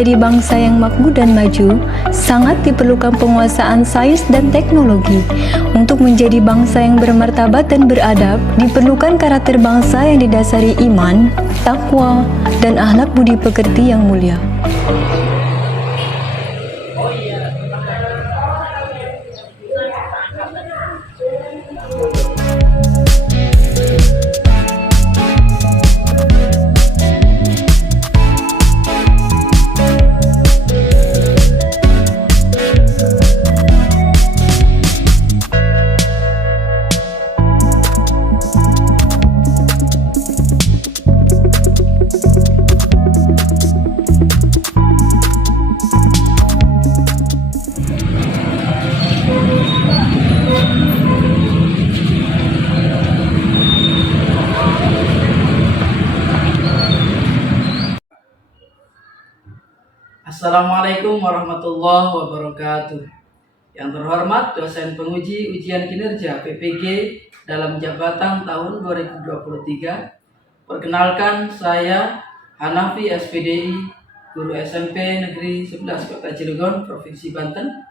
menjadi bangsa yang makmur dan maju, sangat diperlukan penguasaan sains dan teknologi. Untuk menjadi bangsa yang bermartabat dan beradab, diperlukan karakter bangsa yang didasari iman, takwa, dan akhlak budi pekerti yang mulia. Assalamualaikum warahmatullahi wabarakatuh. Yang terhormat dosen penguji ujian kinerja PPG dalam jabatan tahun 2023. Perkenalkan, saya Hanafi SPDI, guru SMP Negeri 11 Kota Cilegon, Provinsi Banten.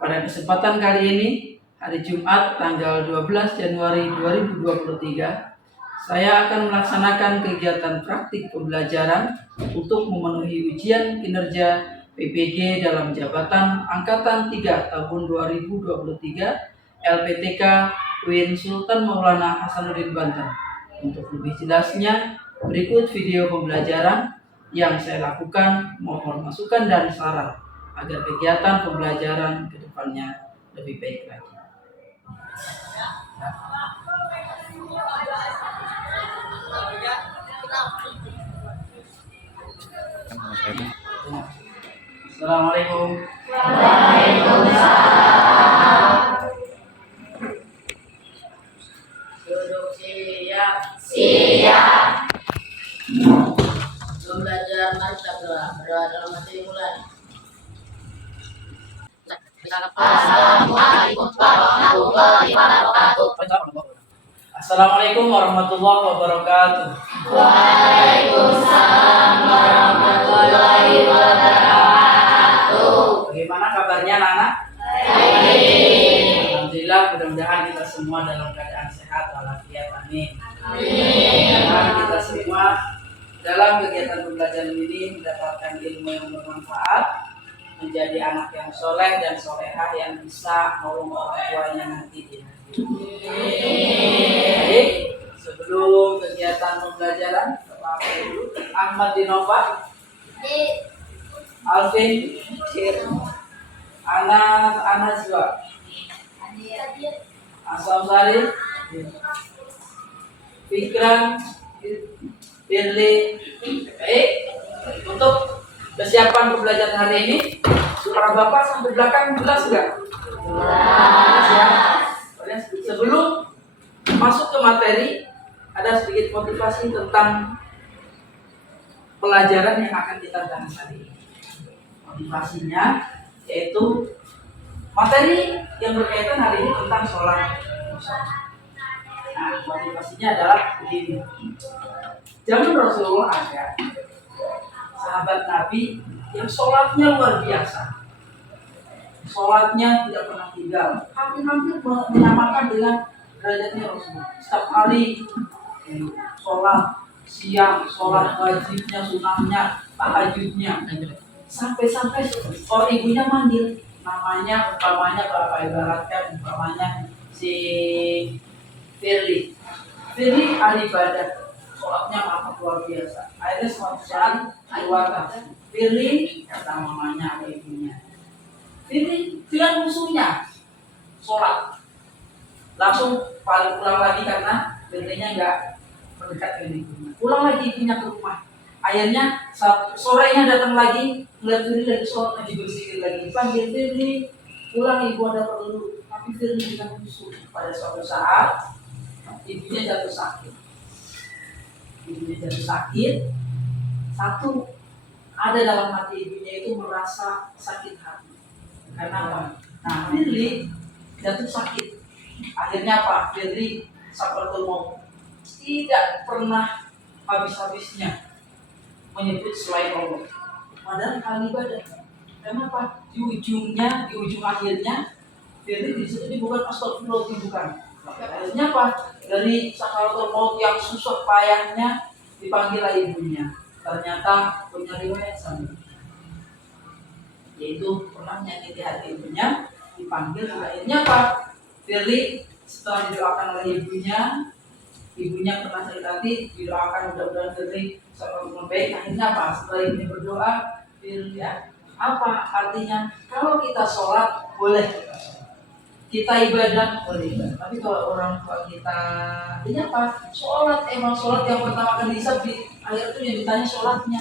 Pada kesempatan kali ini, hari Jumat tanggal 12 Januari 2023, saya akan melaksanakan kegiatan praktik pembelajaran untuk memenuhi ujian kinerja PPG dalam jabatan Angkatan 3 tahun 2023 LPTK UIN Sultan Maulana Hasanuddin Banten. Untuk lebih jelasnya, berikut video pembelajaran yang saya lakukan. Mohon masukan dan saran agar kegiatan pembelajaran ke depannya lebih baik lagi. Assalamualaikum. Duduk siap. Belajar mantap berada dalam materi mulai. Assalamualaikum warahmatullahi wabarakatuh. Waalaikumsalam warahmatullahi wabarakatuh. Bagaimana kabarnya anak-anak? Baik. Alhamdulillah, mudah-mudahan kita semua dalam keadaan sehat walafiat. Amin. Amin. Dan kita semua dalam kegiatan pembelajaran ini mendapatkan ilmu yang bermanfaat, menjadi anak yang soleh dan solehah yang bisa nolong orang tuanya nanti di akhir. Baik, sebelum kegiatan pembelajaran, Bapak dulu Ahmad Dinova, Alvin, Ana Zwa, Asam Sari, Fikran, Firly. Baik, untuk persiapan pembelajaran hari ini, suara Bapak sampai belakang jelas nggak? Jelas ya. Sebelum masuk ke materi, ada sedikit motivasi tentang pelajaran yang akan kita bahas hari ini. Motivasinya yaitu materi yang berkaitan hari ini tentang sholat. Nah, motivasinya adalah begini. Zaman Rasulullah ada sahabat Nabi yang sholatnya luar biasa. Sholatnya tidak pernah tinggal, hampir-hampir menyamakan dengan derajatnya Rasulullah. Setiap hari sholat siang, sholat wajibnya, sunahnya, tahajudnya. Sampai-sampai orang ibunya manggil, namanya umpamanya Bapak ibaratkan umpamanya si Firly ahli ibadah, sholatnya amat luar biasa. Akhirnya suatu saat keluar Firly, kata mamanya atau ibunya, Firly bilang musuhnya sholat, langsung paling pulang lagi karena Firly-nya nggak mendekat dengan ibunya. Pulang lagi ibunya ke rumah. Akhirnya sorenya datang lagi, melihat Firly lagi sholat, lagi berzikir lagi, panggil Firly, pulang ibu ada perlu. Tapi Firly bilang musuh. Pada suatu saat ibunya jatuh sakit. Satu, ada dalam hati ibunya itu merasa sakit hati. Karena apa? Nah, Firly jatuh sakit. Akhirnya apa? Firly seperti mau tidak pernah habis-habisnya menyebut selain Allah, padahal hal ibadah. Kenapa? Di ujung akhirnya, jadi di situ ini bukan astagfirullah, bukan. Akhirnya apa? Dari sakaratul maut yang susah payahnya dipanggillah ibunya. Ternyata punya riwayat sama, yaitu pernah menyakiti hati ibunya, dipanggil. Akhirnya apa? Firly setelah didoakan oleh ibunya pernah sakit hati, didoakan mudah-mudahan Firly selalu baik. Akhirnya apa? Setelah ibunya berdoa, Firly ya, apa artinya? Kalau kita sholat boleh kita ibadah boleh, tapi kalau orang tua kita ini apa? Sholat, emang sholat yang pertama kali dihisab di akhir itu yang ditanya sholatnya.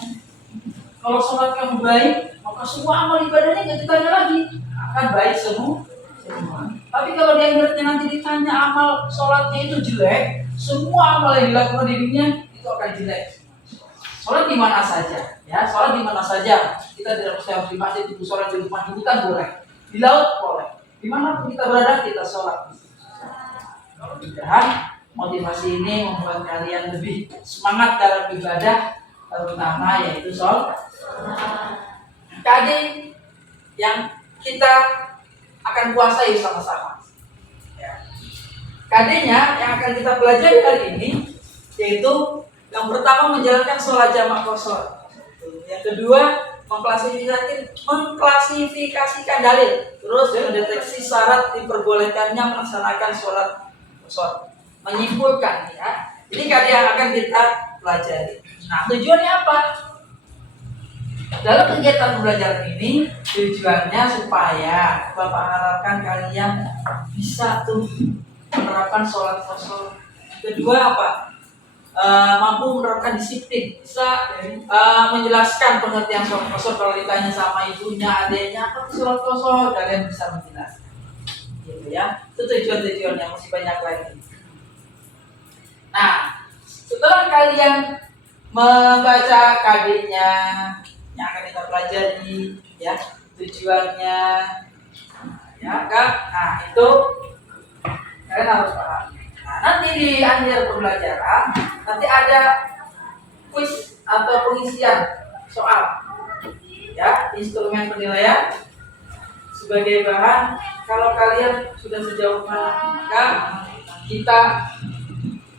Kalau sholat kamu baik, maka semua amal ibadahnya nggak ditanya lagi, akan baik semua. Tapi kalau di akhiratnya nanti ditanya amal sholatnya itu jelek, semua amal yang dilakukan di dunia itu akan jelek. Sholat di mana saja, ya sholat di mana saja. Kita tidak mesti harus di masjid, itu sholat di rumah, di hutan boleh, di laut boleh. Dimanapun kita berada, kita sholat. Mudah-mudahan motivasi ini membuat kalian lebih semangat dalam ibadah, terutama yaitu sholat. KD yang kita akan kuasai sama-sama. Ya. KD-nya yang akan kita pelajari hari ini, yaitu yang pertama menjalankan sholat jamak qashar. Yang kedua mengklasifikasikan dalil, terus mendeteksi syarat diperbolehkannya melaksanakan sholat qashar. Menyimpulkan ya. Ini kali yang akan kita pelajari. Nah, tujuannya apa? Dalam kegiatan pembelajaran ini tujuannya supaya Bapak harapkan kalian bisa tuh menerapkan sholat qashar. Kedua apa? Mampu menerapkan disiplin, bisa menjelaskan pengertian sholat qashar. Kalau ditanya sama ibunya, adiknya apa itu sholat qashar, kalian bisa menjelaskan. Gitu ya. Itu tujuan-tujuannya, masih banyak lagi. Nah, setelah kalian membaca KD-nya yang akan kita pelajari, ya tujuannya, ya kan? Nah itu kalian harus paham. Nah, nanti di akhir pembelajaran nanti ada kuis atau pengisian soal, ya instrumen penilaian sebagai bahan. Kalau kalian sudah sejauh mana, maka kita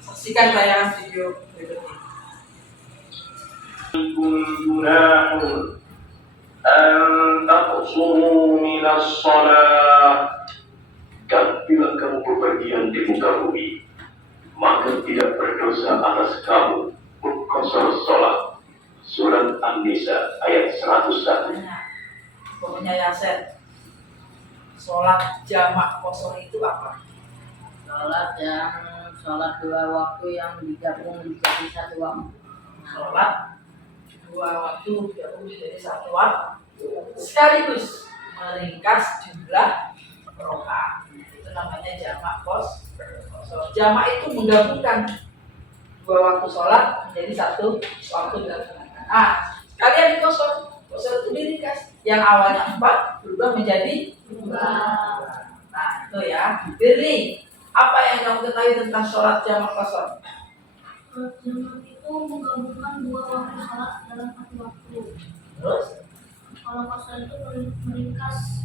saksikan tayangan video berikut ini. جناح أن تقصروا من الصلاة. Bila kamu bepergian di muka bumi, maka tidak berdosa atas kamu mengqashar sholat. Surat An-Nisa ayat 101. Pokoknya Yasen, sholat jamak qashar itu apa? Sholat dua waktu yang digabung menjadi satu waktu. Sholat dua waktu digabung menjadi satu waktu, sekaligus meringkas jumlah rakaat. Itu namanya jamak qashar. Jamak itu menggabungkan dua waktu sholat menjadi satu waktu dilaksanakan. Kalian di qashar itu diringkas. Yang awalnya 4 berubah menjadi 2. Nah itu ya. Firly, apa yang kamu ketahui tentang sholat jamak qashar? Jamak itu menggabungkan dua waktu sholat dalam satu waktu. Terus? Kalau qashar itu meringkas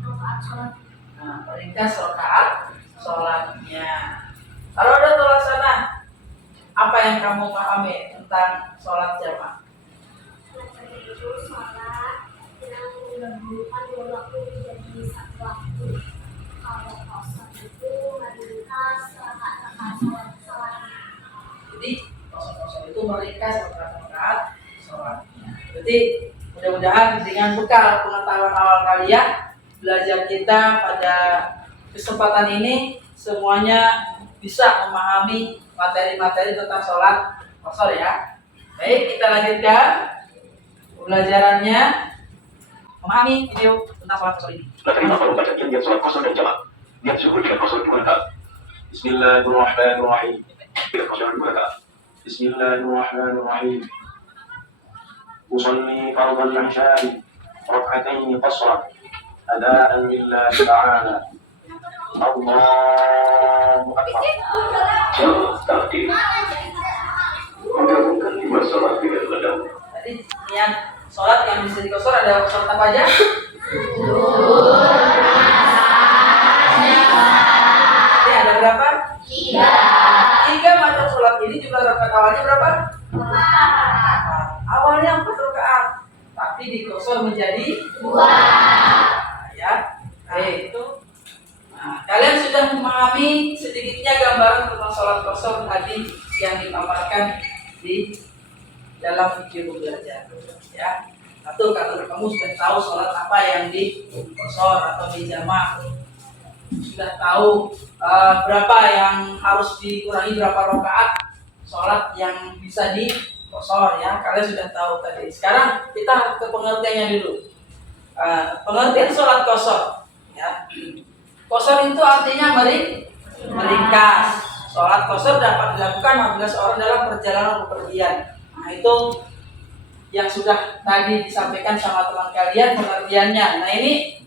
rakaat sholat. Nah, meringkas rakaat sholatnya. Kalau ada tulisan, apa yang kamu pahami tentang sholat jamak? Sholat itu sholat yang menggabungkan dua waktu menjadi satu waktu. Kalau qashar itu meringkas rakaat sholatnya. Jadi qashar itu meringkas rakaat sholatnya. Jadi mudah-mudahan dengan bekal pengetahuan awal kalian, belajar kita pada kesempatan ini semuanya bisa memahami materi-materi tentang sholat qashar ya. Baik, kita lanjutkan pembelajarannya, memahami video tentang sholat qashar ini. Terima kasih membaca kiat sholat qashar dan jamak. Lihat zuhur dengan qashar 2 rakaat. Bismillahirrahmanirrahim. Dengan qashar 2 rakaat. Bismillahirrahmanirrahim. Usalli fardal ihsyai rak'atayn qashran adaan lillahi ta'ala. Allahu Akbar. Jamak takdim menggabungkan 5 sholat dengan ladang. Tadi niat Sholat yang bisa dikosor ada sholat apa aja? Ini ada berapa? 3 macam sholat ini jumlah rakaat awalnya berapa? 4. Awalnya 4 rakaat, tapi dikosor menjadi 2. Ya, itu. Nah, kalian sudah memahami sedikitnya gambaran tentang sholat kosor tadi yang dipaparkan di dalam video belajar. Ya, satu kalau kamu sudah tahu sholat apa yang dikosor atau dijamak, sudah tahu berapa yang harus dikurangi, berapa rakaat sholat yang bisa dikosor, ya kalian sudah tahu tadi. Sekarang kita ke pengertiannya dulu. Pengertian sholat kosor, ya. Kosor itu artinya meringkas. Sholat kosor dapat dilakukan apabila seorang dalam perjalanan bepergian. Nah, itu yang sudah tadi disampaikan sama teman kalian pengertiannya. Nah, ini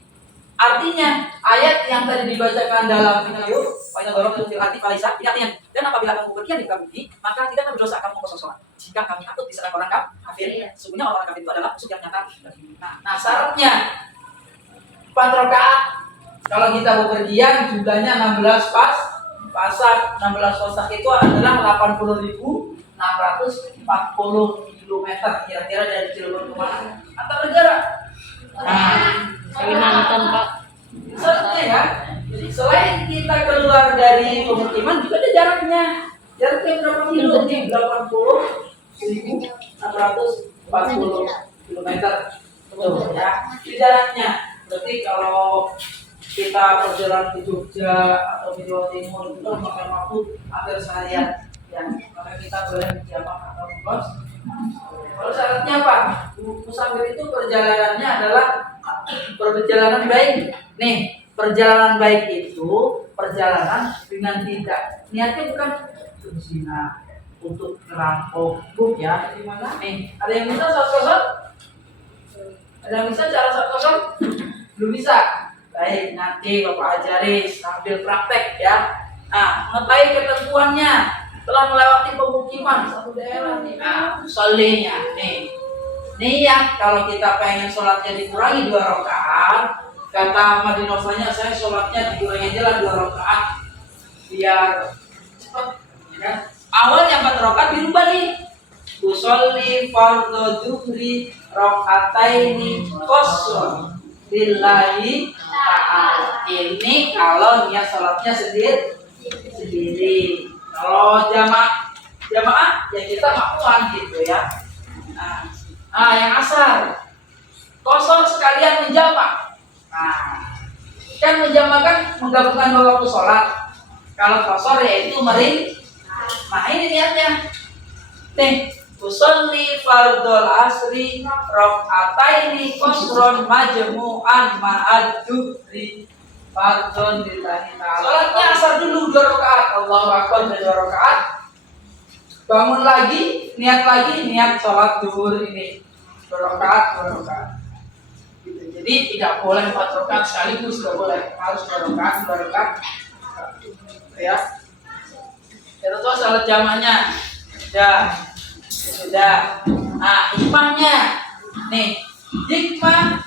artinya ayat yang tadi dibacakan dalam video ini artinya, dan apabila kamu bepergian di muka bumi, maka tidak akan berdosa kamu kosong sholat jika kami takut diserang orang kafir. Sesungguhnya orang kafir itu adalah musuh yang nyata. Nah, syaratnya 4 rakaat. Kalau kita bepergian jumlahnya 16 pasak. 16 pasak itu adalah 80.640 km kira-kira dari Cirebon ke mana? Antar negara. Nah, Kalimantan, Pak. syaratnya ya. Selain kita keluar dari pemukiman juga ada jaraknya. Jaraknya berapa kilo? 80.640 km. Tuh ya. Di jaraknya. Berarti kalau kita perjalanan ke Jogja atau di Jawa Timur itu memakan waktu hampir seharian, ya maka kita boleh menjamak atau mengkos. Kalau syaratnya apa? Musafir itu perjalanannya adalah perjalanan baik. Nih, perjalanan baik itu perjalanan dengan tidak niatnya bukan untuk zina, untuk merampok, ya. Gimana? Nih, ada yang bisa sholat kosor? Ada yang bisa cara sholat kosor? Belum bisa. Baik, nanti Bapak ajari sambil praktek ya. Nah, mengetahui ketentuannya telah melewati pemukiman satu daerah nih. Nah, sholatnya nih. Niat kalau kita pengen sholatnya dikurangi 2 rakaat, kata Ahmad bin Nofalnya, saya sholatnya dikurangi aja lah 2 rakaat biar cepat. Ya. Awalnya 4 rakaat dirubah nih. Usolli fardhu dzuhri rakaataini qasr billahi ta'ala. Ini kalau niat sholatnya sendiri. Kalau jamaah ya kita makmuman gitu ya. Nah, yang asar kosor sekalian menjamak. Nah, kan menjamak kan menggabungkan 2 waktu sholat. Kalau kosor yaitu mering. Nah, ini niatnya. Nih, usolli fardhol asri rakaataini qasron majmu'an ma'ad duhri fardhon lillahi ta'ala. Salatnya asar dulu 2 rakaat. Allahu akbar 2 rakaat. Bangun lagi, niat sholat zuhur ini 2 rakaat. Gitu. Jadi tidak boleh 4 rakaat sekaligus, tidak boleh. Harus 2 rakaat. Ya. Itu tuh salat jamaahnya. Sudah. Nah, hikmahnya nih, hikmah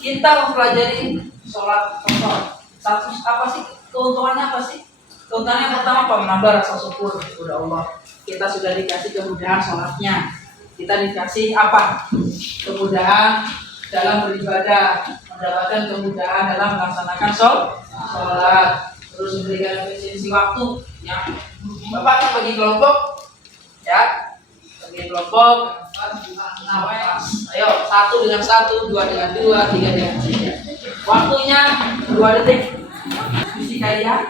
kita mempelajari sholat kosor. Apa sih keuntungannya? Keuntungannya yang pertama apa? Menambah rasa syukur kepada Allah. Kita sudah dikasih kemudahan sholatnya. Kita dikasih apa? Kemudahan dalam beribadah, mendapatkan kemudahan dalam melaksanakan sholat. Terus memberikan efisiensi waktu. Ya, Bapak kan bagi kelompok. Ya, bagi kelompok. Ayo, 1 dengan 1, 2 dengan 2, 3 dengan 3. Waktunya 2 detik. Diskusi kalian.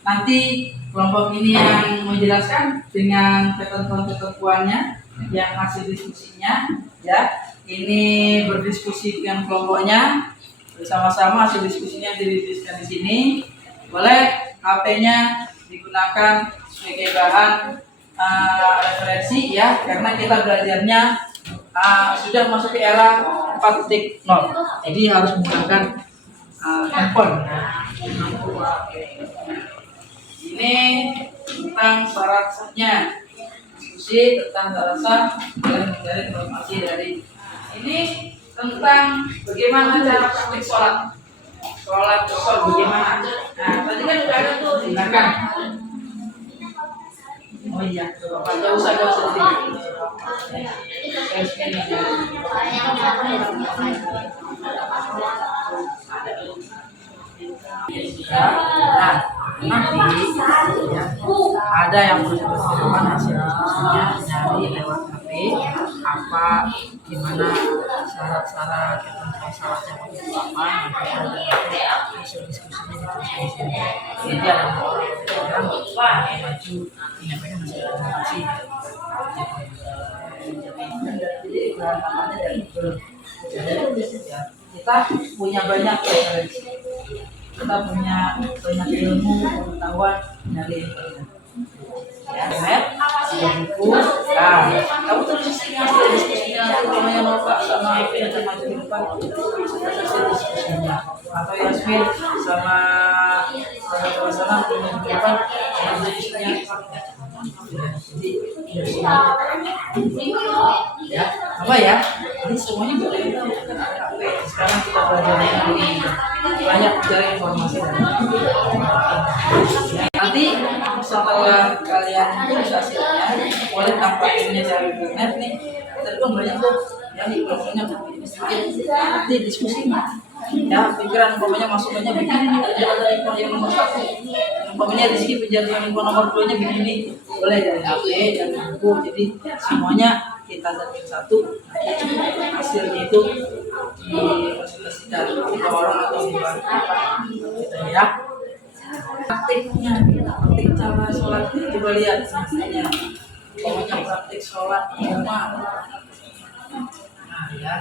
Nanti kelompok ini yang menjelaskan dengan ketentuan-ketentuannya, yang hasil diskusinya, ya. Ini berdiskusi dengan kelompoknya bersama-sama, hasil diskusinya didiskusikan di sini. Boleh HP-nya digunakan sebagai bahan referensi ya, karena kita belajarnya sudah masuk ke era 4.0, jadi harus menggunakan handphone. Ini tentang syarat sahnya diskusi tentang rasa dan mencari informasi dari ini tentang bagaimana cara praktik sholat bagaimana. Nah tadi kan udah ada tuh silakan. Oh iya, Bapak jauh sedikit. Nah, nanti ya, ada yang berseberangan hasil diskusinya nyari lewat HP apa gimana syarat-syarat ketentuan syarat yang begitu apa nanti ada hasil diskusinya dituliskan di sini. Jadi ada orang maju menyampaikan hasil diskusi. Jadi namanya dari Google. Jadi ya, kita punya banyak referensi. Kita punya banyak ilmu pengetahuan dari internet. Ya, internet, ada buku. Nah, kamu tulis hasil diskusinya nanti namanya Nova sama Ivy nanti maju di depan hasil diskusinya. Atau Yasmin sama sana punya di depan hasil diskusinya. Jadi ya apa ya? Ini semuanya boleh tahu. Sekarang kita belajar lagi banyak cari informasi nanti setelah kalian tulis hasilnya boleh tampaknya dari internet nih terus banyak tuh ya informasinya nanti diskusinya ya pikiran umpamanya masukannya begini dari yang nomor 1 umpamanya Rizky penjelasan info nomor 2 nya begini boleh dari HP dan buku jadi semuanya kita setting satu hasilnya itu dipresentasikan di orang atau di kita ya praktik cara sholat coba lihat misalnya pokoknya praktik sholat rumah nah ya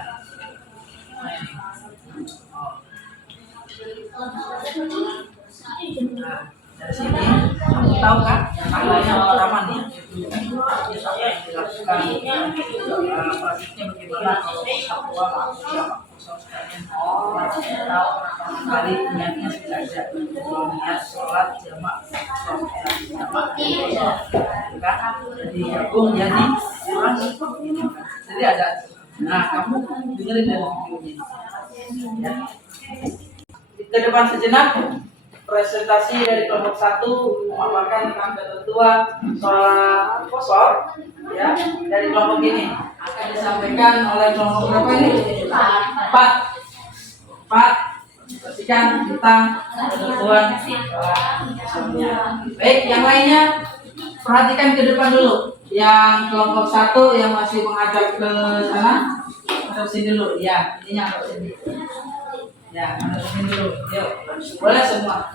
nah dari sini kamu tahu kan maknanya rekaman ya kita dilakukan praktiknya bagaimana kalau Papua tahu kali niatnya sudah ada niat sholat jamak kan jadi gabung jadi orang jadi ada nah kamu dengerin dari videonya ya ke depan sejenak presentasi dari kelompok 1 memaparkan tentang ketentuan sholat kosor ya dari kelompok ini akan disampaikan oleh kelompok berapa ini? 4 perhatikan tentang ketentuan sholat kosornya. Baik, yang lainnya perhatikan ke depan dulu. Yang kelompok 1 yang masih menghadap ke sana hadap sini dulu ya, ininya hadap sini. Ya, hadap sini dulu. Yuk, boleh semua.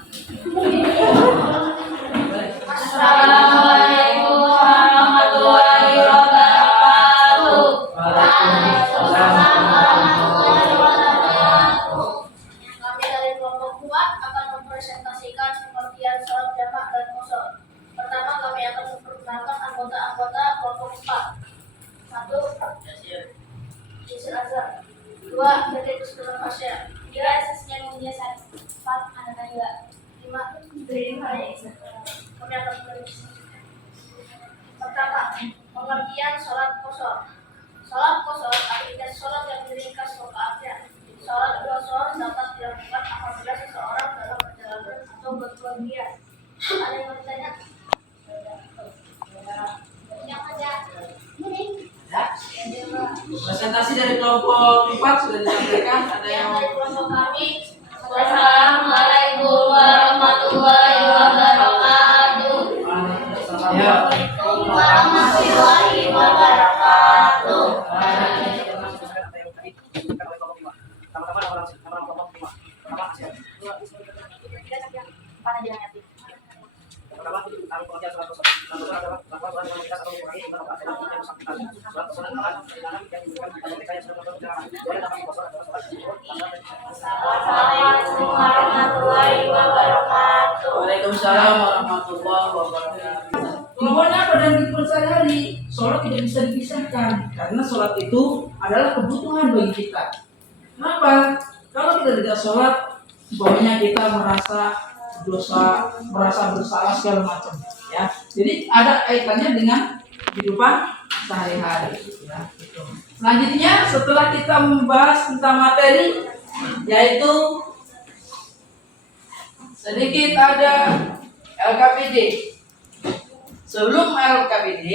Assalamualaikum warahmatullahi wabarakatuh. Waalaikumsalam warahmatullahi wabarakatuh. Kami dari kelompok 4 akan mempresentasikan pengertian sholat jamak dan qashar. Pertama, kami akan memperkenalkan anggota-anggota kelompok 4. 1. Yusuf Azhar. 2. PT Puskelar Fasya. 3. Sesnya Mulia Sari. 4. Anak Nayla. 5. Beri Faraya. Kami akan mempresentasikan. Pertama, pengertian sholat qashar. Sholat qashar artinya sholat yang diringkas rakaatnya. Sholat qashar dapat dilakukan apabila seseorang dalam perjalanan atau berpergian. Ada yang bertanya? Yang ada. Presentasi dari kelompok 4 sudah disampaikan. Ada yang Yang dari kelompok kami. Assalamualaikum warahmatullahi wabarakatuh. ya. Warahmatullahi wabarakatuh. Assalamualaikum warahmatullahi wabarakatuh. Waalaikumsalam warahmatullahi wabarakatuh. Pokoknya pada kehidupan sehari-hari, sholat tidak bisa dipisahkan karena sholat itu adalah kebutuhan bagi kita. Kenapa? Kalau kita tidak sholat, pokoknya kita merasa dosa, merasa bersalah segala macam. Ya, jadi ada kaitannya dengan kehidupan sehari-hari. Ya, gitu. Selanjutnya setelah kita membahas tentang materi, yaitu sedikit ada LKPD. Sebelum LKPD,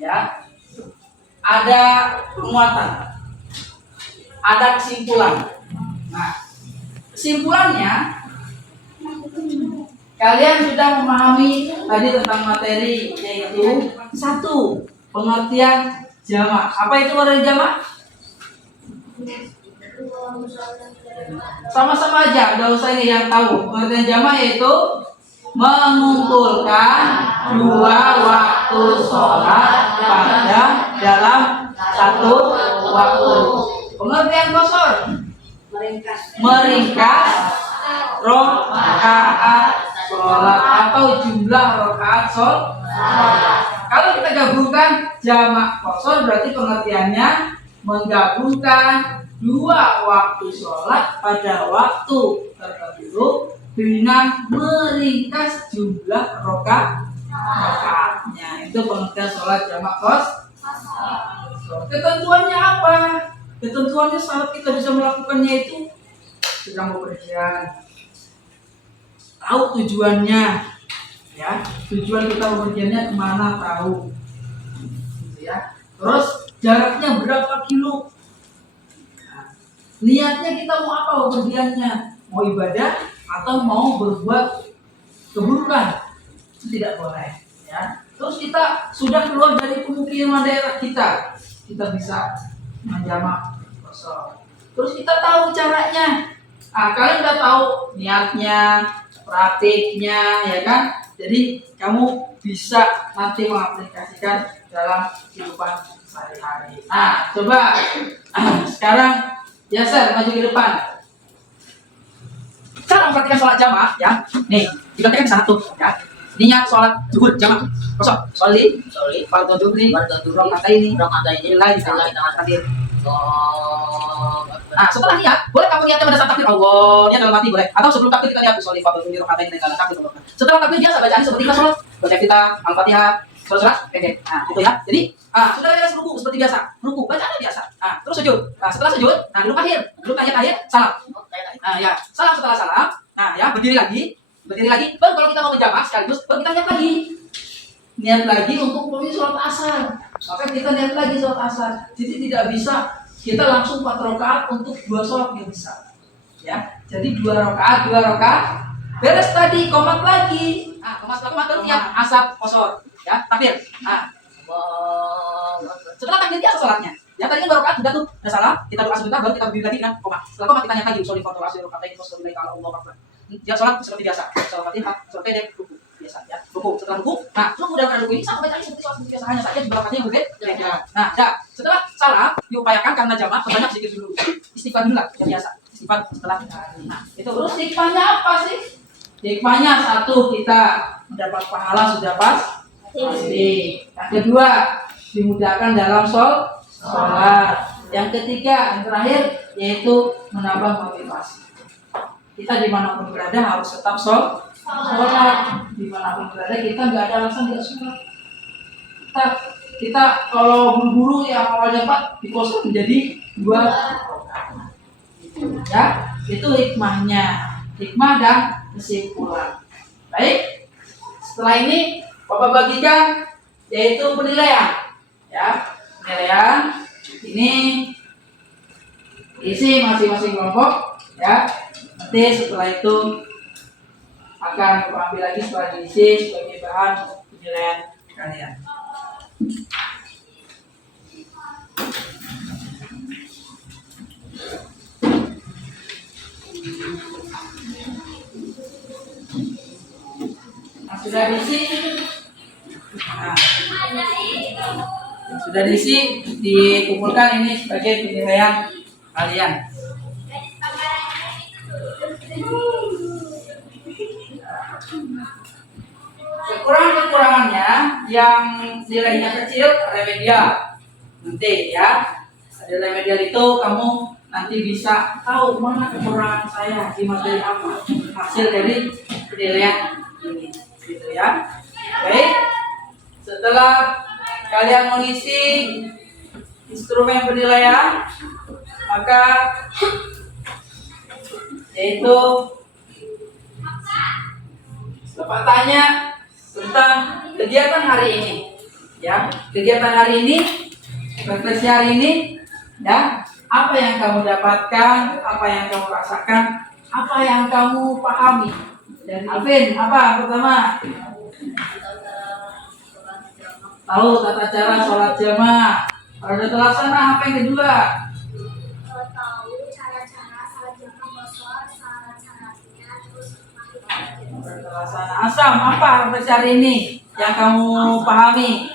ya, ada penguatan, ada kesimpulan. Nah, kesimpulannya, kalian sudah memahami tadi tentang materi, yaitu satu, pengertian jamak. Apa itu pengertian jamak? Sama-sama aja, nggak usah ini yang tahu. Pengertian jamak yaitu mengumpulkan dua waktu sholat pada dalam satu waktu. Pengertian kosor, meringkas rokaat sholat atau jumlah rokaat sholat. Kalau kita gabungkan jamak kosor, berarti pengertiannya menggabungkan dua waktu sholat pada waktu tertentu dengan meringkas jumlah rokaatnya. Itu pengertian sholat jamak kosor. Ketentuannya apa? Ketentuannya saat kita bisa melakukannya itu sedang bepergian, tahu tujuannya, ya, tujuan kita bepergiannya kemana tahu, gitu ya. Terus jaraknya berapa kilo, nah, niatnya kita mau apa bepergiannya, mau ibadah atau mau berbuat keburukan, itu tidak boleh, ya. Terus kita sudah keluar dari pemukiman daerah kita bisa menjamak kosor. Terus kita tahu caranya. Kalian udah tahu niatnya, praktiknya, ya kan? Jadi kamu bisa nanti mengaplikasikan dalam kehidupan sehari-hari. Nah, coba sekarang Yasser maju ke depan. Cara mempraktikkan sholat jamaah, ya. Nih, dipraktikkan di sana tuh, ya. Niat sholat zuhur jamaah kosong. Sholli fardhu zuhri rakaataini lillahi ta'ala hadir. Nah, setelah niat, boleh kamu niatnya pada saat takbir Allah, niat dalam hati boleh. Atau sebelum takbir kita niat sholli fardhu zuhri rakaataini lillahi takbir. Setelah takbir biasa bacaan seperti kita sholat, baca kita Al-Fatihah, sholat pendek. Nah, itu ya. Jadi, sudah ada ruku seperti biasa. Ruku bacaannya biasa. Terus sujud. Nah, setelah sujud, duduk akhir, salam. Nah, ya, salam setelah salam. Nah, ya, berdiri lagi. Baru kalau kita mau menjamak sekaligus, baru kita niat lagi untuk memulai sholat asar. Maka kita niat lagi sholat asar. Jadi tidak bisa kita langsung 4 rakaat untuk 2 sholat, nggak bisa. Ya, jadi 2 rakaat. Beres tadi, komat lagi. Komat baru niat asar kosor. Ya, takbir. Setelah takbir biasa sholatnya. Ya, tadi kan 2 rakaat sudah tuh, udah salah. Kita doa sebentar, baru kita berdiri lagi kan komat. Setelah komat kita niat lagi, sholli fardhu asar rakaataini wassalamu alaihi wa sallam. Dia sholat seperti biasa, sholat Fatihah, sholat pendek, ruku biasa, ya. Ruku, setelah ruku, udah pada ruku ini sama bacaan seperti sholat biasa, hanya saja di belakangnya yang berbeda. Nah, setelah salam diupayakan karena jamaah perbanyak sedikit dulu, istighfar dulu lah, yang biasa, istighfar setelah. Nah, itu terus hikmahnya apa sih? Hikmahnya satu, kita mendapat pahala sudah pasti. Yang kedua, dimudahkan dalam sholat. Yang ketiga, yang terakhir, yaitu menambah motivasi. Kita dimanapun berada harus tetap sholat. Dimanapun berada kita nggak ada alasan nggak sholat. Kita kalau buru-buru yang awalnya 4 dikosong menjadi 2. Ya, itu hikmah dan kesimpulan. Baik, setelah ini Bapak bagikan yaitu penilaian. Ya, penilaian ini isi masing-masing kelompok. Ya. Nanti setelah itu akan ambil lagi setelah diisi sebagai bahan penilaian kalian. Nah, sudah diisi. Sudah diisi, dikumpulkan ini sebagai penilaian kalian. Kekurangannya yang nilainya kecil remedial nanti ya. Remedial itu kamu nanti bisa tahu mana kekurangan saya di materi apa hasil dari penilaian ini, gitu ya. Baik, Setelah kalian mengisi instrumen penilaian, maka yaitu Bapak tanya tentang kegiatan hari ini. Ya, kegiatan hari ini, refleksi hari ini, ya, apa yang kamu dapatkan, apa yang kamu rasakan, apa yang kamu pahami. Dan Alvin, apa pertama? Tahu tata cara sholat jamaah. Kalau ada terlaksana, apa yang kedua? Tahu cara-cara salat jamaah kosor, syarat-syaratnya, terus Terlaksana. Asam, apa refleksi hari ini yang kamu pahami?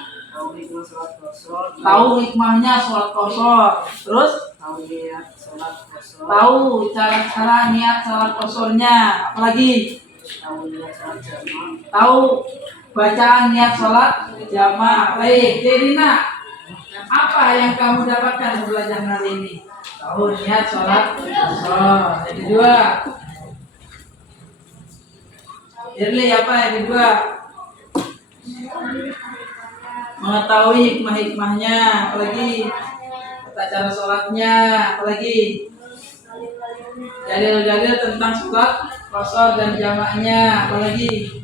Tahu hikmahnya sholat kosor. Terus? Tahu cara-cara niat sholat kosornya. Apalagi? Tahu bacaan niat sholat jamaah. Baik, Jerina, apa yang kamu dapatkan belajar hari ini? Tahu niat sholat kosor. Yang kedua, Jerli, apa yang kedua? Mengetahui hikmah-hikmahnya. Apalagi? Tata cara sholatnya. Apalagi? Dalil-dalil tentang sholat kosor dan jamaahnya. Apalagi?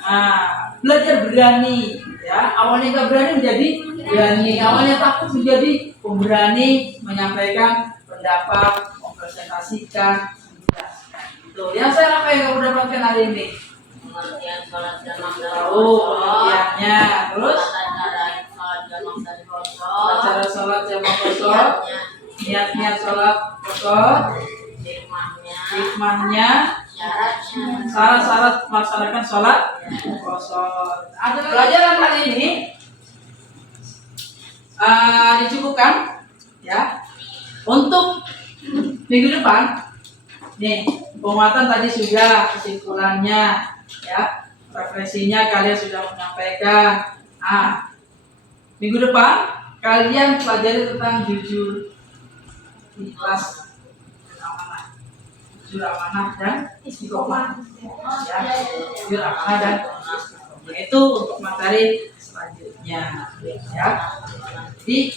Nah, belajar berani, ya. Awalnya nggak berani menjadi berani, awalnya takut menjadi pemberani, menyampaikan pendapat, mempresentasikan, menjelaskan. Itu. Yang saya apa yang kamu dapatkan hari ini? Pengertian sholat jamaah dari Tahu pengertiannya, terus tata cara sholat jamaah dari tata cara sholat jamaah kosor, niatnya, niat-niat sholat kosor, hikmahnya, hikmahnya, syaratnya. syarat-syarat melaksanakan sholat kosor. Ada pelajaran hari ini dicukupkan, ya. Untuk minggu depan, nih penguatan tadi sudah, kesimpulannya, ya, refleksinya kalian sudah menyampaikan. Minggu depan kalian pelajari tentang jujur, ikhlas, dan amanah. Jujur, amanah, dan istiqomah. Ya, jujur, amanah, dan istiqomah. Itu untuk materi selanjutnya. Ya, jadi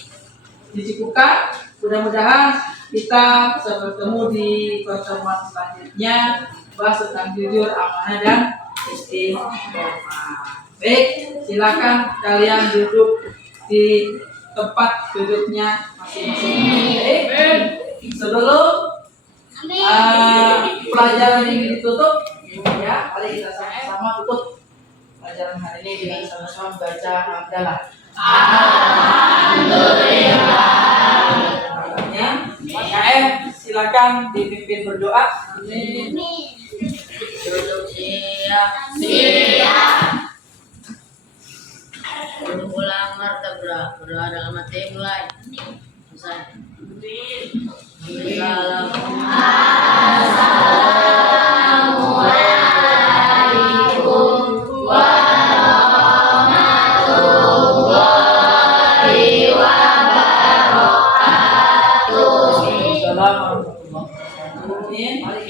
dicukupkan. Mudah-mudahan kita bisa bertemu di pertemuan selanjutnya, bahas tentang jujur, amanah, dan istiqomah. Baik, silakan kalian duduk di tempat duduknya masing-masing. Baik, sebelum pelajaran ini ditutup, ya, mari kita sama-sama tutup pelajaran hari ini dengan sama-sama membaca hamdalah. Silakan dipimpin berdoa. Amin. Duduk siap. Ulang martabra, berdoa dalam hati mulai. Selesai.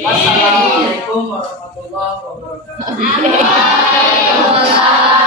Wassalamualaikum warahmatullahi wabarakatuh. Waalaikumsalam.